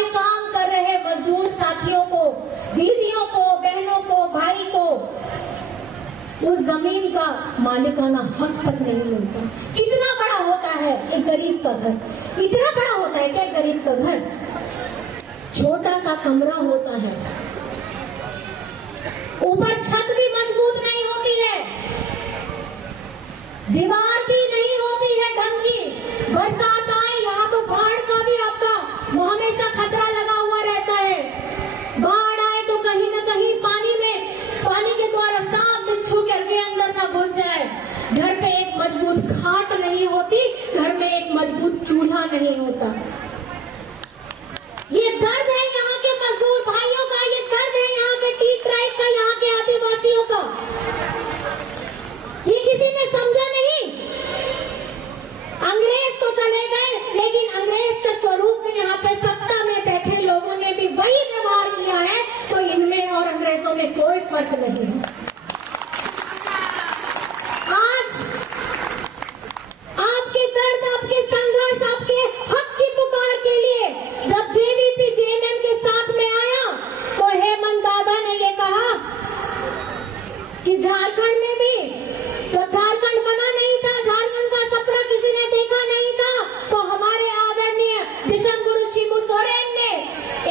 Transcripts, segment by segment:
हमारे काम कर रहे मजदूर साथियों को, दीदियों को, बहनों को, भाई को उस जमीन का मालिकाना हक तक नहीं मिलता। कितना बड़ा होता है एक गरीब का घर, इतना बड़ा होता है क्या गरीब का घर? छोटा सा कमरा होता है, ऊपर छत भी मजबूत नहीं होती है, दीवार भी नहीं होती है ढंग की। बरसात आए यहाँ तो बाढ़ का भी आपका हमेशा खतरा लगा हुआ रहता है। बाढ़ आए तो कहीं न कहीं पानी के द्वारा सांप बिच्छू के अंदर ना घुस जाए। घर पे एक मजबूत खाट नहीं होती, घर में एक मजबूत चूल्हा नहीं होता। ये दर्द है यहाँ के मजदूर भाइयों का, ये दर्द है यहाँ के टी ट्राइब का, यहाँ के आदिवासियों का। ये किसी ने समझा नहीं। अंग्रेज तो चले गए, लेकिन अंग्रेज के स्वरूप में यहाँ पे सत्ता में बैठे लोगों ने भी वही व्यवहार किया है, तो इनमें और अंग्रेजों में कोई फर्क नहीं है। आज आपके दर्द, आपके संघर्ष, आपके हक की पुकार के लिए जब जेवीपी जेएमएम के साथ में आया तो हेमंत दादा ने ये कहा कि झारखंड में भी जब झारखंड बना नहीं था, झारखंड का सपना किसी ने देखा नहीं था, तो हमारे आदरणीय विश्व गुरु शिबू सोरेन ने,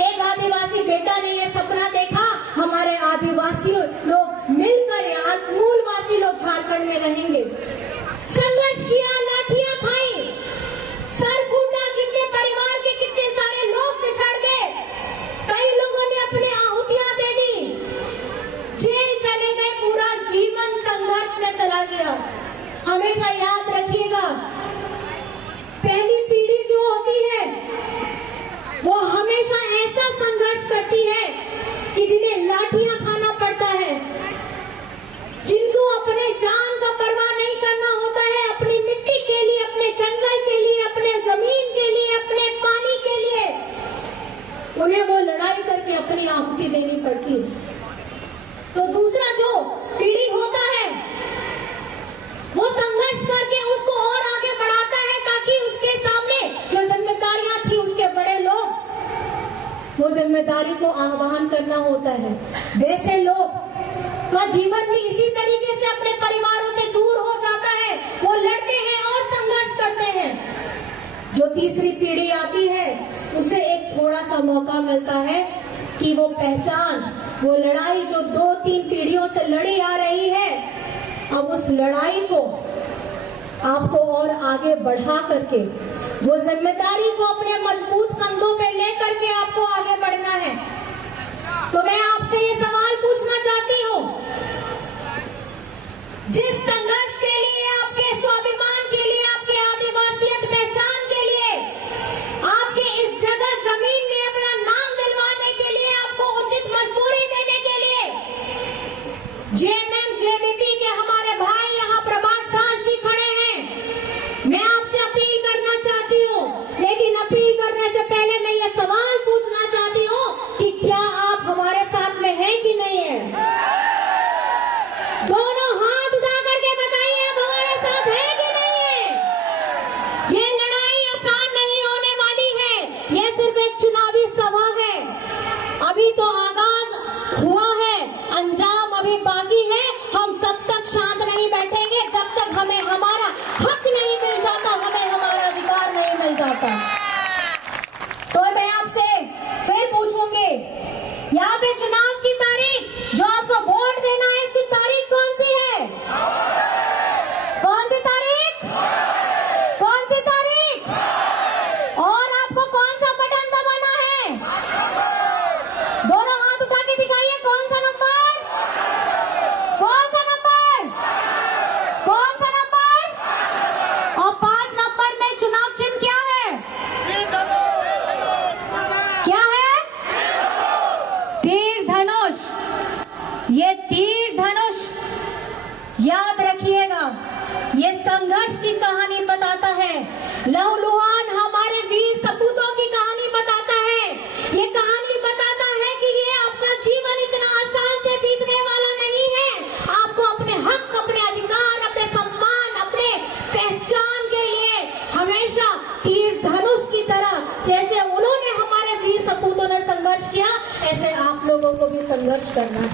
एक आदिवासी बेटा ने ये सपना देखा, हमारे आदिवासी लोग मिलकर मूलवासी लोग झारखंड में रहेंगे। संघर्ष किया, लाठियां खाई, सर फूटा, कितने परिवार के कितने सारे लोग पिछड़ गए, कई लोगों ने अपनी आहुतियां दे दी, जेल चले गए, पूरा जीवन संघर्ष में चला गया। हमेशा याद रखिएगा, पहली पीढ़ी जो होती है वो हमेशा ऐसा संघर्ष करती है कि जिन्हें लाठियां खाना पड़ता है, जिनको अपने जान का परवाह नहीं करना होता है, अपनी मिट्टी के लिए, अपने जंगल के लिए, अपने जमीन के लिए, अपने पानी के लिए, उन्हें वो लड़ाई करके अपनी आहुति देनी पड़ती है। तो दूसरा जो पीढ़ी होता है वो संघर्ष करके उसको और आगे बढ़ाता है, ताकि उसके सामने जो जिम्मेदारियां थी उसके बड़े लोग, वो जिम्मेदारी को आह्वान करना होता है। वैसे लोग का जीवन भी इसी तरीके से अपने परिवारों से दूर हो जाता है, वो लड़ते हैं और संघर्ष करते हैं। जो तीसरी पीढ़ी आती है उसे एक थोड़ा सा मौका मिलता है कि वो पहचान, वो लड़ाई जो 2-3 पीढ़ियों से लड़ी आ रही है, अब उस लड़ाई को आपको और आगे बढ़ा करके वो जिम्मेदारी को अपने मजबूत कंधों पे लेकर के आपको आगे बढ़ना है। तो मैं आपसे ये सवाल पूछना चाहती हूँ, जिस संघर्ष के लिए, आपके स्वाभिमान के लिए, आपके आदिवासियत पहचान के लिए, आपके इस जगह जमीन में अपना नाम दिलवाने के लिए, आपको उचित मजदूरी देने के लिए जेएमएम जेवीपी के हमारे भाई यहाँ प्रभात दास जी खड़े हैं। मैं आपसे अपील करना चाहती हूँ, लेकिन अपील करने से पहले मैं ये सवाल लोगों को भी संघर्ष करना है।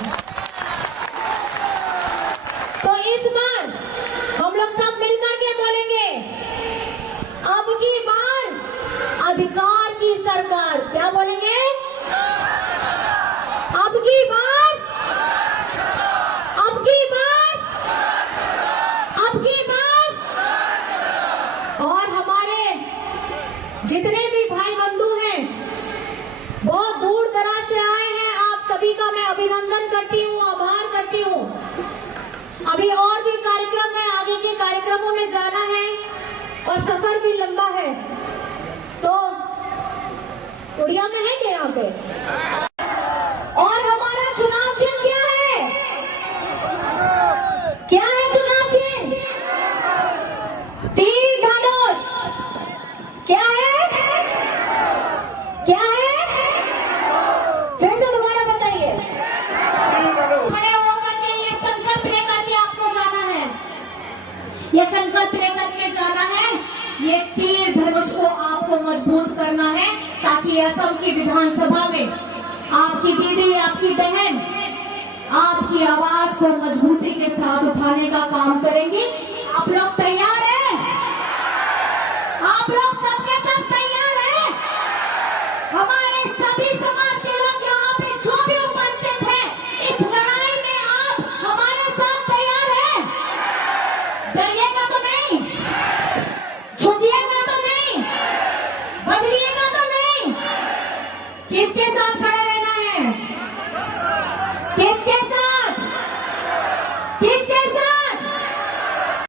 तो इस बार हम लोग सब मिलकर के बोलेंगे, अब की बार अधिकार की सरकार। क्या बोलेंगे? अब की बार, अब की बार, अब की बार। और हमारे जितने भी भाई बंधु हैं, बहुत दूर दराज से आए हैं, आप सभी का मैं अभिनंदन करती हूँ, आभार करती हूँ। अभी और भी कार्यक्रम है, आगे के कार्यक्रमों में जाना है और सफर भी लंबा है। तो उड़िया में है क्या यहाँ पे? और हमारा चुनाव चिन्ह क्या है? क्या है चुनाव चिन्ह? तीर धनुष। क्या है? क्या है? फिर से दोबारा बताइए। खड़े होकर के ये संकल्प लेकर के आपको जाना है, ये संकल्प लेकर के जाना है, ये तीर धनुष को आपको मजबूत करना है, ताकि असम की विधानसभा में आपकी दीदी, आपकी बहन आपकी आवाज को मजबूती के साथ उठाने का काम करेंगे। आप लोग तैयार हैं? आप लोग सबके